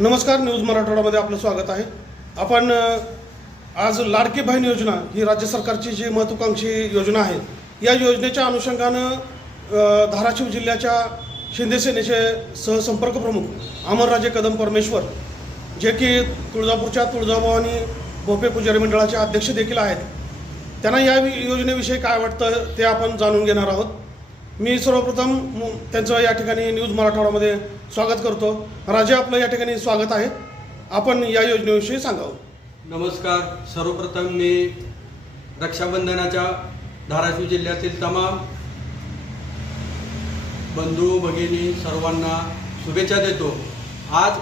नमस्कार न्यूज मराठवाड्यामध्ये आपलं स्वागत आहे. आपण आज लाडकी बहीण योजना ही राज्य सरकारची जी महत्त्वाकांक्षी योजना आहे या योजनेच्या अनुषंगानं धाराशिव जिल्ह्याच्या शिंदे सेनेचे सहसंपर्क प्रमुख अमरराजे कदम परमेश्वर जे की तुळजापूरच्या तुळजाभवानी भोपे पुजारी मंडळाचे अध्यक्ष देखील आहेत त्यांना या योजनेविषयी काय वाटतं ते आपण जाणून घेणार आहोत. मी सर्वप्रथम मु- त्यांचं या ठिकाणी न्यूज मराठवाड्यामध्ये स्वागत करतो. राजे आपलं या ठिकाणी स्वागत आहे. आपण या योजनेविषयी सांगावं. नमस्कार. सर्वप्रथम मी रक्षाबंधनाच्या धाराशिव जिल्ह्यातील तमाम बंधू भगिनी सर्वांना शुभेच्छा देतो. आज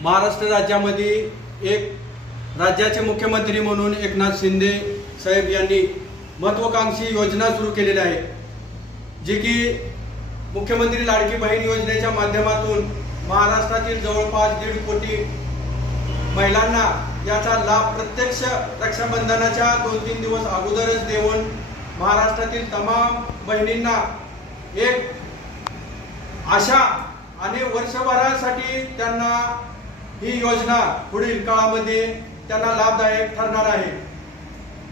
महाराष्ट्र राज्यामध्ये एक राज्याचे मुख्यमंत्री म्हणून एकनाथ शिंदे साहेब यांनी महत्त्वाकांक्षी योजना सुरू केलेली आहे जे की मुख्यमंत्री लाडकी बहीण योजनेच्या माध्यमातून महाराष्ट्रातील जवळपास दीड कोटी महिलांना याचा लाभ प्रत्यक्ष रक्षाबंधनाच्या दोन तीन दिवस अगोदरच देऊन महाराष्ट्रातील तमाम बहिणींना एक आशा आणि वर्षभरासाठी त्यांना ही योजना पुढील काळामध्ये त्यांना लाभदायक ठरणार आहे.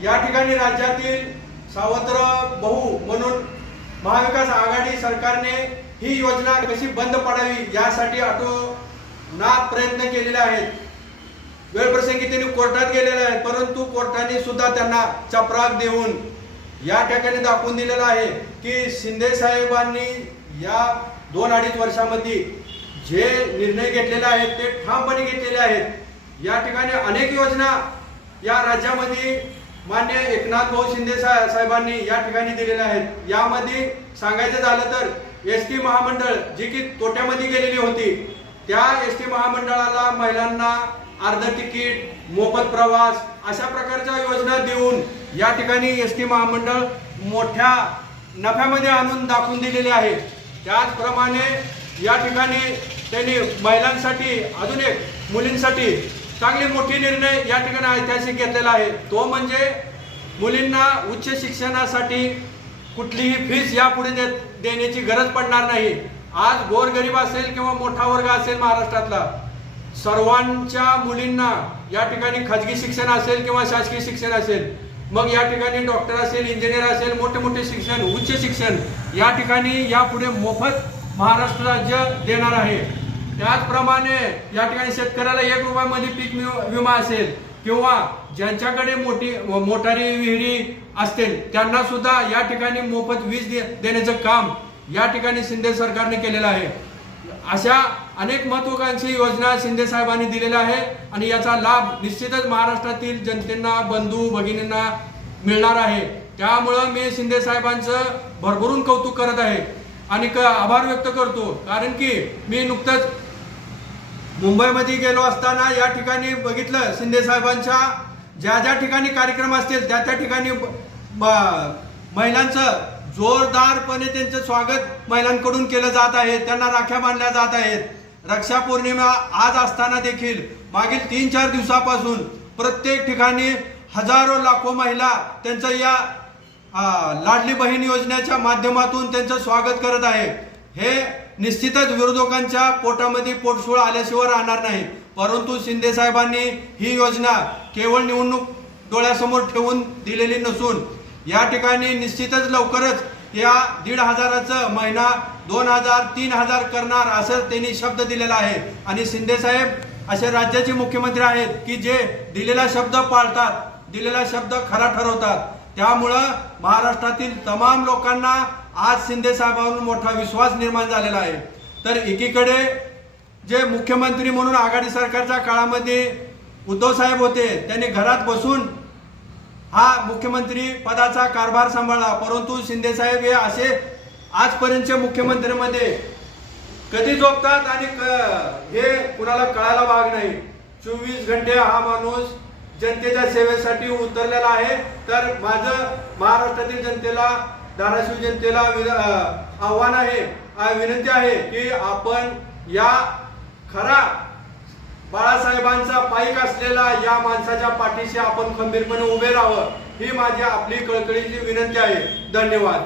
या ठिकाणी राज्यातील सावत्र बहु म्हणून महाविकास आघाडी सरकारने ही योजना कशी बंद पडावी यासाठी ना प्रयत्न केलेले आहेत. वेळप्रसंगी त्यांनी कोर्टात गेलेले आहेत परंतु कोर्टाने सुद्धा त्यांना चपराक देऊन या ठिकाणी दाखवून दिलेलं आहे की शिंदे साहेबांनी या दोन अडीच वर्षामध्ये जे निर्णय घेतलेले आहेत ते ठामपणे घेतलेले आहेत. या ठिकाणी अनेक योजना या राज्यामध्ये मान्य एकनाथ भाऊ शिंदे साहेबांनी या ठिकाणी दिलेल्या आहेत. यामध्ये सांगायचं झालं तर एस टी महामंडळ जी की तोट्यामध्ये गेलेली होती त्या एस टी महामंडळाला महिलांना अर्ध तिकीट मोफत प्रवास अशा प्रकारच्या योजना देऊन या ठिकाणी एस टी महामंडळ मोठ्या नफ्यामध्ये आणून दाखवून दिलेले आहे. त्याचप्रमाणे या ठिकाणी त्यांनी महिलांसाठी अजून एक मुलींसाठी चांगले मोठी निर्णय या ठिकाणी ऐतिहासिक घेतलेला आहे. तो म्हणजे मुलींना उच्च शिक्षणासाठी कुठलीही फीस यापुढे दे देण्याची गरज पडणार नाही. आज गोरगरीब असेल किंवा मोठा वर्ग असेल महाराष्ट्रातला सर्वांच्या मुलींना या ठिकाणी खाजगी शिक्षण असेल किंवा शासकीय शिक्षण असेल मग या ठिकाणी डॉक्टर असेल इंजिनियर असेल मोठे मोठे शिक्षण उच्च शिक्षण या ठिकाणी यापुढे मोफत महाराष्ट्र राज्य देणार आहे. त्याचप्रमाणे या ठिकाणी शेतकऱ्याला एक रुपयामध्ये पीक विमा- विमा असेल किंवा ज्यांच्याकडे मोठी मोटारी विहिरी असतील त्यांना सुद्धा या ठिकाणी मोफत वीज दे- देण्याचं काम या ठिकाणी शिंदे सरकारने केलेलं आहे. अशा अनेक महत्वाकांक्षी योजना शिंदे साहेबांनी दिलेल्या आहे आणि याचा लाभ निश्चितच महाराष्ट्रातील जनतेना बंधू भगिनींना मिळणार आहे. त्यामुळं मी शिंदे साहेबांचं भरभरून कौतुक करत आहे आणि क- आभार व्यक्त करतो. कारण की मी नुकतंच मुंबईमध्ये गेलो असताना या ठिकाणी बघितलं शिंदे साहेबांच्या ज्या ज्या ठिकाणी कार्यक्रम असतील त्या त्या ठिकाणी महिलांचं जोरदारपणे त्यांचं स्वागत महिलांकडून केलं जात आहे. त्यांना राख्या बांधल्या जात आहेत. रक्षा पौर्णिमा आज असताना देखील मागील तीन चार दिवसापासून प्रत्येक ठिकाणी हजारो लाखो महिला त्यांचं या लाडली बहीण योजनेच्या माध्यमातून त्यांचं स्वागत करत आहे. हे निश्चितच विरोधकांच्या पोटामध्ये पोटसूळ आल्याशिवाय राहणार नाही. परंतु शिंदे साहेबांनी ही योजना केवळ निवडणूक डोळ्यासमोर ठेवून दिलेली नसून या ठिकाणी निश्चितच लवकरच या दीड हजाराचं महिना दोन हजार तीन हजार करणार असं त्यांनी शब्द दिलेला आहे. आणि शिंदे साहेब असे राज्याचे मुख्यमंत्री आहेत की जे दिलेला शब्द पाळतात दिलेला शब्द खरा ठरवतात. त्यामुळं महाराष्ट्रातील तमाम लोकांना आज शिंदे साहेबांवर मोठा विश्वास निर्माण झालेला आहे. तर एकीकडे जे मुख्यमंत्री म्हणून आघाडी सरकारच्या काळामध्ये उद्धव साहेब होते त्यांनी घरात बसून हा मुख्यमंत्री पदाचा कारभार सांभाळला. परंतु शिंदे साहेब हे असे आजपर्यंतचे मुख्यमंत्रीमध्ये कधी झोपतात आणि क- हे कुणाला कळायला भाग नाही. चोवीस घंटे हा माणूस जनतेच्या सेवेसाठी उतरलेला आहे. तर माझं महाराष्ट्रातील जनतेला धाराशिव जनतेला आव्हान आहे विनंती आहे की आपण या खरा बाळासाहेबांचा पाईक असलेला या माणसाच्या पाठीशी आपण खंबीरपणे उभे राहावं ही माझी आपली कळकळीची विनंती आहे. धन्यवाद.